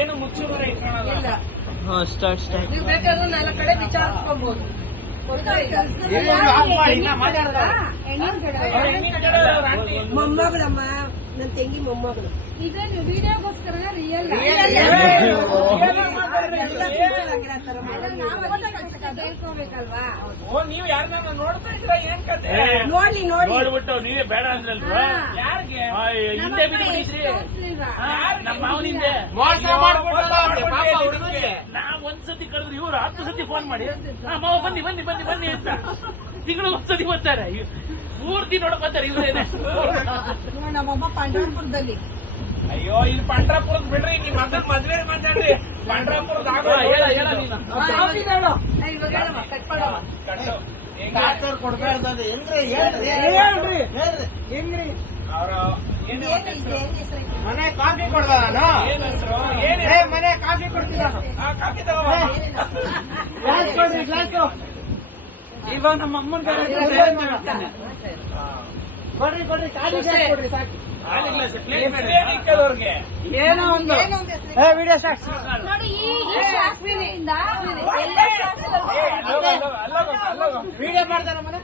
ಏನು ಮುಚ್ಚುವರೆ ಇಟ್ಕೊಳ್ಳಲ್ಲ. ಸ್ಟಾರ್ಟ್ ನೀವು ಬೇಕಾದ್ರೆ 4 ಕಡೆ ವಿಚಾರಿಸ್ಕೊಬಹುದು. ಮೊಮ್ಮಗಳಮ್ಮ, ನನ್ನ ತಂಗಿ ಮೊಮ್ಮಗಳು. ಇದೇನು ವಿಡಿಯೋಗೋಸ್ಕರ ರಿಯಲ್ ಹೇಳ್ಕೋಬೇಕಲ್ವಾ? ನೀವು ಯಾರನ್ನ ನೋಡ್ತಾ ಇದ್ರ ಏನ್ ಕತೆ? ನೋಡಿ ನೋಡ್ಬಿಟ್ಟು ನೀವೇ ಬೇಡ ಅಂದ್ರಲ್ವಾ? ಯಾರಿಗೆ ಹಿಂದೆ ಬಿಡ್ಬಿಟ್ಟಿದ್ರಿ? ನಮ್ಮ ಮಾವನಿಂದೆ ನಾವ್ ಒಂದ್ಸತಿ ಕರೆದ್ರೆ ಇವ್ರು 10 ಸತಿ ಫೋನ್ ಮಾಡಿ ಮಾವ ಬನ್ನಿ ಬನ್ನಿ ಬನ್ನಿ ಬನ್ನಿ ಅಂತ ತಿಂಗಳು ಒಂದ್ಸತಿ ಬರ್ತಾರೆ. ಪೂರ್ತಿ ನೋಡಕ್ ಬರ್ತಾರೆ ಇವ್ರೇನೆ. ನಮ್ಮಮ್ಮ ಪಂಡರಪುರದಲ್ಲಿ. ಅಯ್ಯೋ ಇಲ್ಲಿ ಪಂಡ್ರಾಪುರದ ಬಿಡ್ರಿ, ನಿಮ್ ಮಗನ್ ಮದ್ವೆ ಮಾತಾಡ್ರಿ. ಪಂಡ್ರಾಪುರದ ಕೊಡ್ಬಾರ್ದು ಹೆಂಗ್ರಿ ಮನೆ ಕಾಫಿ ಕೊಡ್ದ ಮನೆ ಕಾಫಿ ಕೊಡ್ತೀರ? ಕಾಫಿ ತಗೋ ಕೊಡ್ರಿ ಗ್ಲಾಸು. ಇವಾಗ ನಮ್ಮ ಅಮ್ಮನ ಕೊಡ್ರಿ ಕೊಡ್ರಿ ಖಾಲಿ ಕೊಡ್ರಿ ಸಾಕು. ಏನೋ ಒಂದು ವಿಡಿಯೋ ಸಾಕ್ಸ್ ನೋಡಿ, ಈ ಶಾಸ್ತ್ರೀಯಿಂದ ವಿಡಿಯೋ ಮಾಡ್ತಾರ ಮನೆ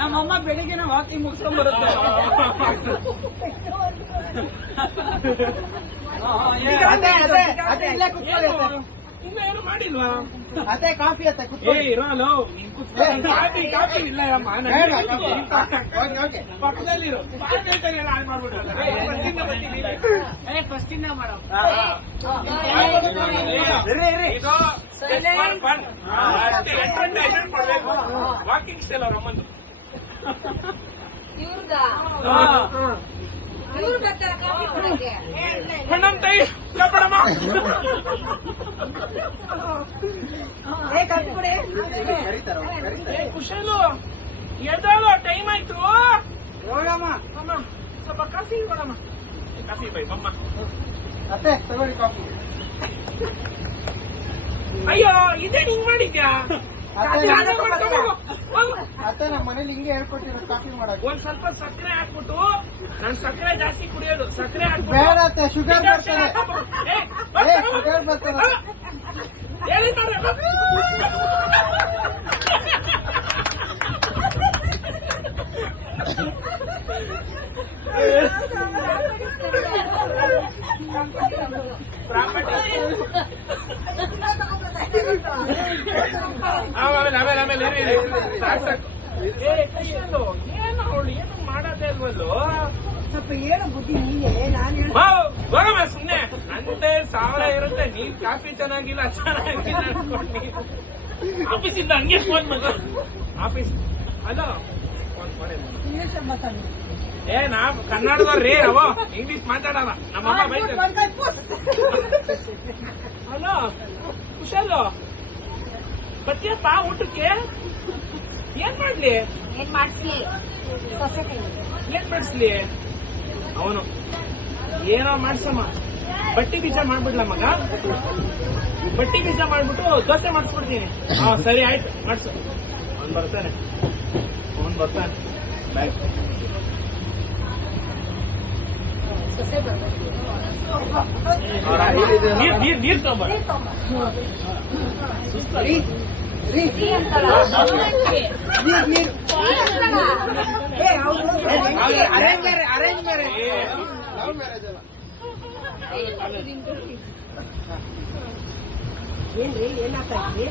ನಮ್ಮಮ್ಮ ಬೆಳಿಗ್ಗೆ ವಾಕಿಂಗ್ ಮುಗಿಸ್ಕೊಂಡ್ ಬರುತ್ತೆ. ಏನು ಮಾಡಿಲ್ವಾ? ಅದೇ ಕಾಫಿ ಅತ್ತೆ ಇರೋನು ಕಾಫಿ ಇಲ್ಲ ಪಕ್ಕದಲ್ಲಿರೋ ಫಸ್ಟ್ ಇಂದ ಮಾಡೋ ವಾಕಿಂಗ್ ಸ್ಟೈಲ್ ಅವ್ರ ಅಮ್ಮಂದು. ಇವ್ರದ ಹಣ್ಣಂತೈ ಕಬ್ಬಡಮ್ಮ ಕುಶಲು ಎದ್ದಾಳು, ಟೈಮ್ ಆಯ್ತು. ಹೋಗಮ್ಮ ಅಮ್ಮ ಸ್ವಲ್ಪ ಕಾಫಿ ಕೊಡಮ್ಮ. ಕಾಫಿ ಬೈ ಅಮ್ಮ. ಅತ್ತೆ ತಗೊಳ್ಳಿ ಕಾಫಿ. ಅಯ್ಯೋ ಇದೇ ಹಿಂಗ್ ಮಾಡಿದ್ಯಾ? ಅತ್ತೆ ನಮ್ಮ ಮನೇಲಿ ಹಿಂಗೆ ಹೇಳ್ಕೊಟ್ಟಿರೋ ಕಾಫಿ ಮಾಡಕ್. ಒಂದ್ ಸ್ವಲ್ಪ ಸಕ್ಕರೆ ಹಾಕ್ಬಿಟ್ಟು, ನಾನ್ ಸಕ್ಕರೆ ಜಾಸ್ತಿ ಕುಡಿಯೋದು, ಸಕ್ಕರೆ ಬೇಡ ಅತ್ತೆ, ಶುಗರ್ ಬರ್ತದೆ. ಶುಗರ್ ಬರ್ತದೆ. ಆಮೇಲೆ ಏನು ಅವಳು ಏನು ಮಾಡೋದೇ ಇಲ್ವಲ್ಲು. ಸ್ವಲ್ಪ ಏನು ಬುದ್ಧಿ ನೀನೇ, ನಾನು ಹೋಗಮ್ಮ ಸುಮ್ನೆ. ಅಂತೆ 1000 ಇರುತ್ತೆ, ನೀನ್ ಕಾಫಿ ಚೆನ್ನಾಗಿಲ್ಲ ಅನ್ಕೊಂಡು ಆಫೀಸಿಂದ ಹಂಗೆ ಫೋನ್ ಬಂದ. ಆಫೀಸ್ ಹಲೋ ಫೋನ್ ಮಾಡಿ. ನಾವ್ ಕನ್ನಡದವ್ರಿ, ಅವೋ ಇಂಗ್ಲಿಷ್ ಮಾತಾಡವ. ನಮ್ಮಮ್ಮ ಬೈತಾರೆ. ಹಲೋ ಕುಶಲ್, ಬರ್ತೀಯಪ್ಪ ಊಟಕ್ಕೆ? ಏನ್ ಮಾಡ್ಲಿ? ಏನ್ ಮಾಡಿಸ್ಲಿ? ಏನ್ ಮಾಡಿಸ್ಲಿ? ಅವನು ಏನೋ ಮಾಡ್ಸಮ್ಮ. ಬಟ್ಟಿ ಬೀಜ ಮಾಡ್ಬಿಡ್ಲ ಮಗ, ಬಟ್ಟಿ ಬೀಜ ಮಾಡ್ಬಿಟ್ಟು ದೋಸೆ ಮಾಡಿಸ್ಬಿಡ್ತೀನಿ. ಸರಿ ಆಯ್ತು ಮಾಡ್ಸು. ಅವ್ನು ಬರ್ತಾನೆ ಬಾಯ್. ನೀರ್ ತಗೊಂಬ. ಅರೇಂಜ್ ಮ್ಯಾರೇಜ್ ಏನ್ರಿ ಏನಾಗ್ತದೆ?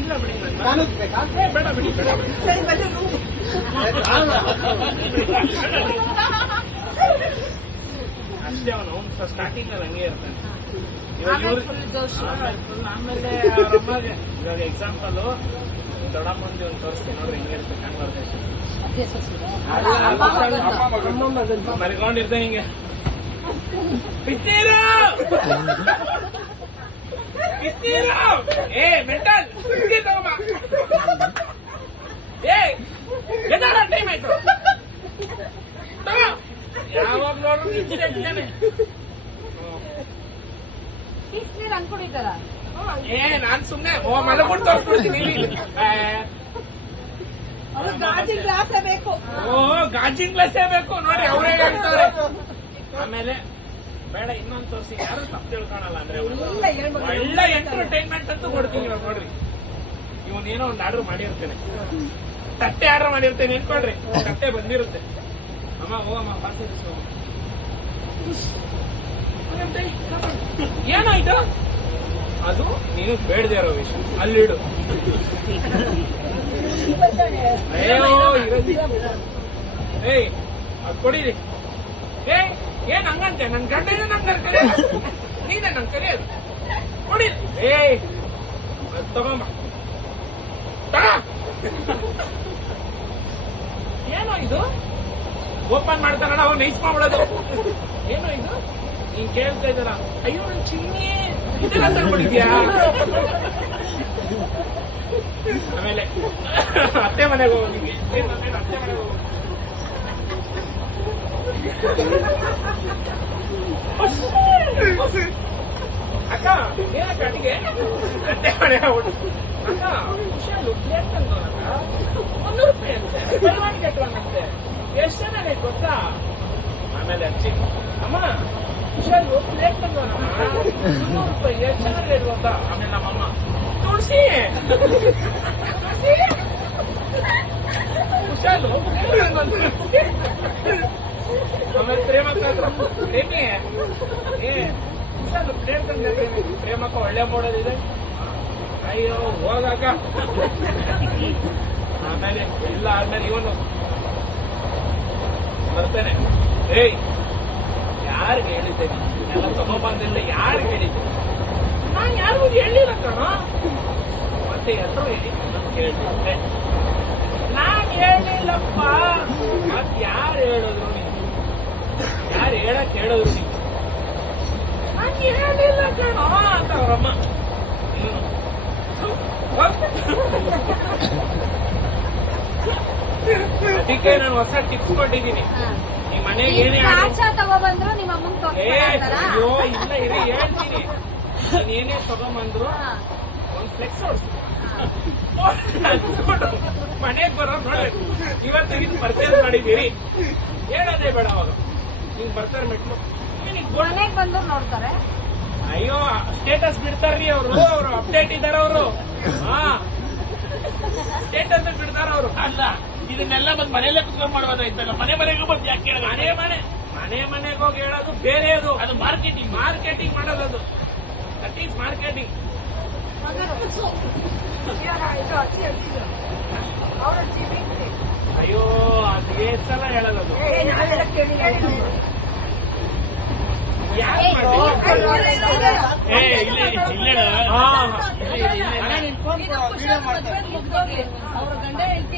ಇಲ್ಲ ಬಿಡಿ, ಬೇಡ ಬಿಡಿ, ಅಷ್ಟೇ. ಅವನು ಸ್ಟಾರ್ಟಿಂಗ್ ಅಲ್ಲಿ ಹಂಗೆ ಇರ್ತಾನೆ. ಆಮೇಲೆ ಅವ್ರಮ್ಮಗೆ ಇವಾಗ ಎಕ್ಸಾಂಪಲ್ ದೊಡ್ಡಮ್ಮಂದಿ ಒಂದು ತೋರಿಸ್ತೀನಿ ನೋಡ್ರಿ, ಹಿಂಗೆ ಇರ್ಬೇಕು ಕನ್ವರ್ಸೇಷನ್ ಮರಿಕೊಂಡಿರ್ತಾನೆ ಹಿಂಗೆ. ಬಿಸ್ನೀರು! ಏ ಮೆಂಟಲ್ ಬಿಸ್ನೀರ್ ತಗೊಂಬ. ಏ ಎದಾರ ಟೈಮ್ ಆಯ್ತು ತಗೋ. ಯಾವಾಗ ನೋಡ್ರು ನಿಂತಿದ್ದಾನೆ. ಬಿಸ್ನೀರ್ ಹಂಗ್ ಕುಡಿತಾರ ಏ ನಾನ್ ಸುಮ್ನೆ ಮಲಗ್ಬಿಟ್ಟು ತೋರಿಸ್ಬಿಡ್ತೀನಿ ಇಲ್ಲಿ. ಅದು ಗಾಜಿನ ಗ್ಲಾಸೇ ಬೇಕು. ಗಾಜಿನ ಗ್ಲಾಸೇ ಬೇಕು ನೋಡಿ, ಅವರೇ ಹೇಳ್ತಾರೆ. ಆಮೇಲೆ ಬೇಡ ಇನ್ನೊಂದು ತೋರಿಸಿ, ಯಾರು ತಪ್ಪು ತಿಳ್ಕೊಳಲ್ಲ ಅಂದ್ರೆ ಒಳ್ಳೆ ಎಂಟರ್ಟೈನ್ಮೆಂಟ್ ಅಂತೂ ಕೊಡ್ತೀನಿ ಇವಾಗ ನೋಡ್ರಿ. ಇವನೇನೋ ಒಂದು ಆರ್ಡರ್ ಮಾಡಿರ್ತೇನೆ, ತಟ್ಟೆ ಆರ್ಡರ್ ಮಾಡಿರ್ತೇನೆ ಅನ್ಕೊಳ್ರಿ, ತಟ್ಟೆ ಬಂದಿರುತ್ತೆ. ಅಮ್ಮ ಹೋಗಮ್ಮ ಪಾಸ್ ಏನಾಯ್ತು? ಅದು ನೀನು ಬೇಡದೆ ಇರೋ ವಿಷಯ, ಅಲ್ಲಿಡು. ಅಯ್ಯೋ ಏಯ್ ಅದು ಕೊಡಿರಿ. ಏನ್ ಹಂಗಂತೆ? ನನ್ ಗಂಡ ಇದೆ, ನನ್ ಕರೆಯೋದು ನೀನೆ, ನನ್ ಕರೆಯೋದು ಕೊಡಿ. ಏಯ್ ಅದು ತಗೊಂಬ. ಏನೋ ಇದು ಓಪನ್ ಮಾಡ್ತಾರಲ್ಲ ಅವ್ನು ನೈಸ್ ಮಾಡ್ಬಿಡೋದು. ಏನೋ ಇದು ನೀನ್ ಕೇಳ್ತಾ ಇದ್ದಾರ? ಅಯ್ಯೋ ನನ್ ಚಿನ್ನಿ ಇದೆಲ್ಲ ತಗೊಂಡಿದ್ಯಾ? ಆಮೇಲೆ ಅತ್ತೆ ಮನೆಗೆ ಹೋಗಿ ಅತ್ತೆ ಮನೆಗೆ ಹೋಗಿ ಅಕ್ಕ ಏನಕ್ಕ ಅಡಿಗೆ ಅತ್ತೆ ಮನೆ ಹೋಗ್ಬಿಟ್ಟು ಅಕ್ಕ ಹುಷಾರು ಪ್ಲೇಟ್ ತಂದವನಕ್ಕ 100 ರೂಪಾಯಿ ಅಂತೆ, ಬರವಣಿಗೆ ಕಟ್ಟುವಂತೆ. ಎಷ್ಟು ಚೆನ್ನಾಗಿ ಗೊತ್ತಾ? ಆಮೇಲೆ ಅಚ್ಚಿ ಅಮ್ಮ ಹುಷಾರು ಪ್ಲೇಟ್ ತಂದವನಮ್ಮ 200 ರೂಪಾಯಿ, ಎಷ್ಟು ಚೆನ್ನಾಗಿ ಗೊತ್ತಾ? ಆಮೇಲೆ ನಮ್ಮಮ್ಮ ತುಳಸಿ ಹುಷಾರು. ಆಮೇಲೆ ಪ್ರೇಮಕ್ಕ ಪ್ರೇಮಿ ಏ ಹುಷಾರು ಪ್ಲೇಟ್ ತಂದೆ. ಪ್ರೇಮಕ್ಕ ಒಳ್ಳೆ ಮಾಡೋದಿದೆ. ಅಯ್ಯೋ ಹೋಗಾಕ. ಆಮೇಲೆ ಎಲ್ಲ ಆದ್ಮೇಲೆ ಇವನು ಬರ್ತೇನೆ. ಏಯ್ ಯಾರಿಗೆ ಹೇಳಿದ್ದೇನೆ ಎಲ್ಲ ತಗೊಬಂದಿಲ್ಲ? ಯಾರಿಗೆ ಹೇಳಿದ್ದೇನೆ? ನಾನ್ ಯಾರಿಗೂ ಹೇಳಿಲ್ಲ ಕಣ. ಮತ್ತೆ ಎಲ್ಲರೂ ಹೇಳಿ ಕೇಳಿದ್ರೆ ನಾನ್ ಹೇಳಿಲ್ಲಪ್ಪ. ಮತ್ ಯಾರು ಹೇಳಿದ್ರು? ನೀವು ಯಾರು ಹೇಳಕ್ ಹೇಳಿದ್ರು? ನೀವು ನಾನ್ ಹೇಳಿಲ್ಲ ಕಣ ಅಂತ ಅವರಮ್ಮ. ಅದಕ್ಕೆ ನಾನು ಹೊಸ ಟಿಪ್ಸ್ ಕೊಟ್ಟಿದ್ದೀನಿ. ಈ ಮನೆಗೆ ಏನೇ ಕಾಚ ತಗೊಬಂದ್ರು ನಿಮ್ಮ ಅಮ್ಮನ್ ಅಯ್ಯೋ ಇಲ್ಲ ಇರಿ ಹೇಳ್ತೀನಿ. ನೀನೇನೇ ತಗೊಂಬಂದ್ರು ಒಂದ್ ಫ್ಲೆಕ್ಸ್ ಹೊಡ್ಸು, ಮನೆಗೆ ಬರೋ ನೋಡ್ರಿ. ಇವತ್ತು ಇದು ಪರ್ಚೇಸ್ ಮಾಡಿದ್ದೀರಿ ಹೇಳೋದೇ ಬೇಡ. ಅವಾಗ ಹಿಂಗ್ ಬರ್ತಾರೆ ಮೆಟ್ಲು, ಮನೆಗ್ ಬಂದ್ರು ನೋಡ್ತಾರೆ. ಅಯ್ಯೋ ಸ್ಟೇಟಸ್ ಬಿಡ್ತಾರ್ರಿ ಅವರು ಅಪ್ಡೇಟ್ ಇದಾರೆ ಅವರು. ಹಾ ಸ್ಟೇಟಸ್ ಬಿಡ್ತಾರ ಅವರು. ಅಲ್ಲ ಇದನ್ನೆಲ್ಲ ಬಂದು ಮನೆಯಲ್ಲೇ ಕುತ್ಕೊಂಡು ಮಾಡ್ಬೋದಾಯ್ತಲ್ಲ. ಮನೆಗೆ ಬಂದು ಯಾಕೆ ಮನೆಗೆ ಹೋಗಿ ಹೇಳೋದು ಬೇರೆ. ಅದು ಮಾರ್ಕೆಟಿಂಗ್ ಮಾಡೋದು. ಅದು ದಟ್ ಈಸ್ ಮಾರ್ಕೆಟಿಂಗ್. ಅಯ್ಯೋ ಅದು ಎಷ್ಟು ಸಲ ಹೇಳೋದು? ಯಾರು ಅವ್ರ ಗಂಡ ಹೇಳ್ತೀವಿ